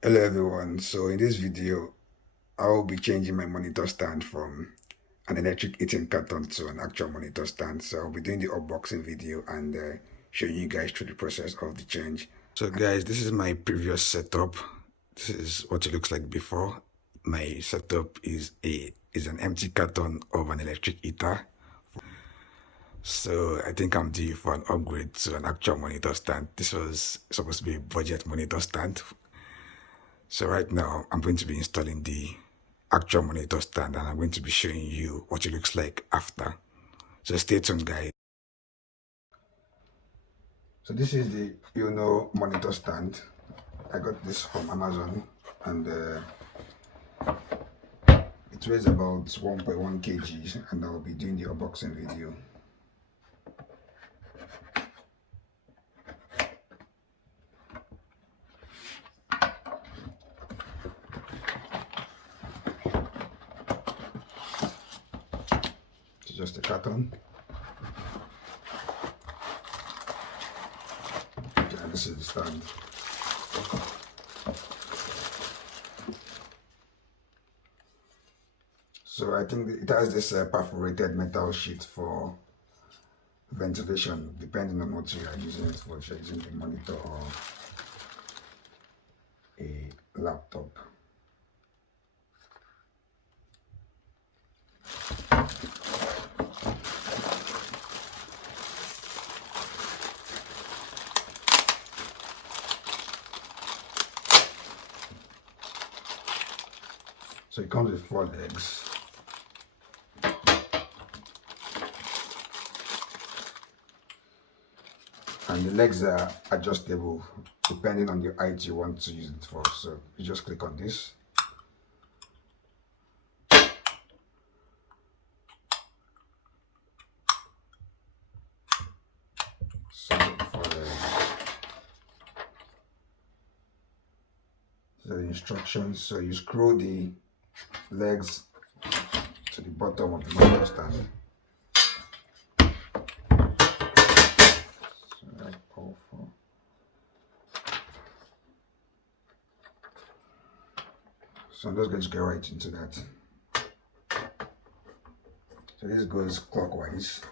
Hello everyone, so in this video I will be changing my monitor stand from an electric eating carton to an actual monitor stand. So I'll be doing the unboxing video and showing you guys through the process of the change. So guys, this is my previous setup. This is what it looks like before. My setup is an empty carton of an electric heater. So I think I'm due for an upgrade to an actual monitor stand. This was supposed to be a budget monitor stand. So right now I'm going to be installing the actual monitor stand and I'm going to be showing you what it looks like after. So stay tuned guys. So this is the monitor stand. I got this from Amazon and it weighs about 1.1 kg and I will be doing the unboxing video. It's just a carton. And this is the stand. So I think it has this perforated metal sheet for ventilation, depending on what you are using it for. If you're using a monitor or a laptop. So it comes with 4 legs. And the legs are adjustable depending on the height you want to use it for. So you just click on this. So the instructions. So you screw the legs to the bottom of the monitor stand. So I'm just going to get right into that. So this goes clockwise.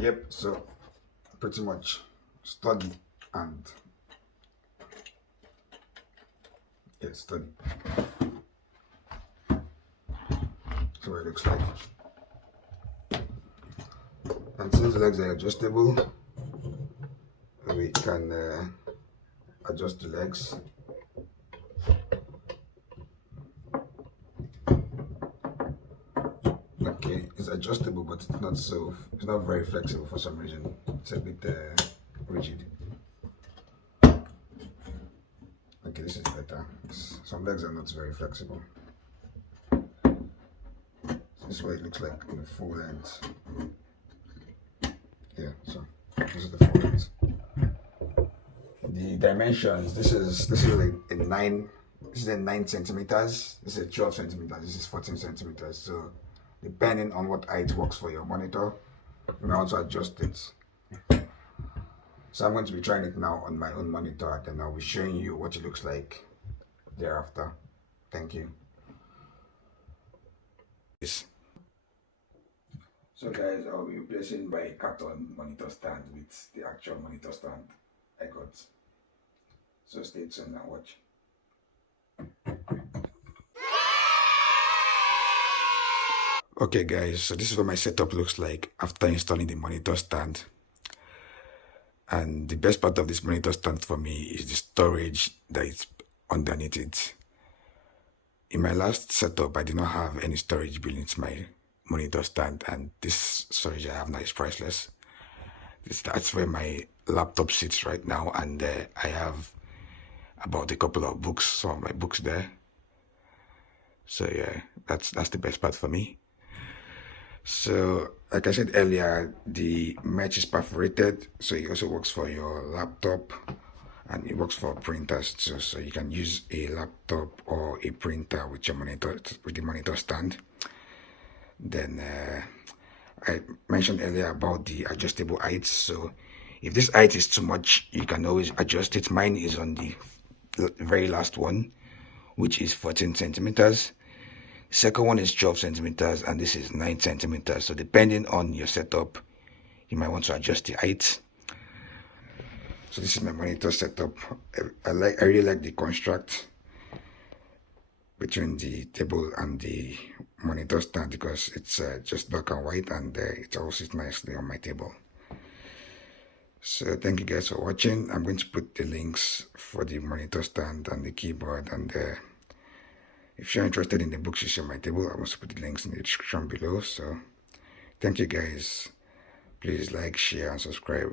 Yep, so pretty much sturdy and sturdy. So what it looks like. And since the legs are adjustable, we can adjust the legs. Okay, it's adjustable, but it's not very flexible for some reason. It's a bit rigid. Okay, this is better. Some legs are not very flexible. So this is what it looks like in the full length. Yeah, so this is the full length. The dimensions, this is a 9 centimeters, this is 12 centimeters, this is 14 centimeters. So depending on what height works for your monitor, you may also adjust it. So I'm going to be trying it now on my own monitor and I'll be showing you what it looks like thereafter. Thank you. So guys, I'll be replacing my carton monitor stand with the actual monitor stand I got. So stay tuned and watch. Okay guys, so this is what my setup looks like after installing the monitor stand. And the best part of this monitor stand for me is the storage that is underneath it. In my last setup, I did not have any storage built into my monitor stand, and this storage I have now is priceless. That's where my laptop sits right now, and I have about a couple of books, some of my books there. So yeah, that's the best part for me. So like I said earlier, the mesh is perforated, so it also works for your laptop and it works for printers too. So you can use a laptop or a printer with your monitor, with the monitor stand. Then I mentioned earlier about the adjustable heights. So if this height is too much, you can always adjust it. Mine is on the very last one, which is 14 centimeters. Second one is 12 centimeters, and this is 9 centimeters. So depending on your setup, you might want to adjust the height. So this is my monitor setup. I really like the construct between the table and the monitor stand because it's just black and white, and it all sits nicely on my table. So thank you guys for watching. I'm going to put the links for the monitor stand and the keyboard, and if you're interested in the books you see on my table, I also put the links in the description below. So thank you guys. Please like, share, and subscribe.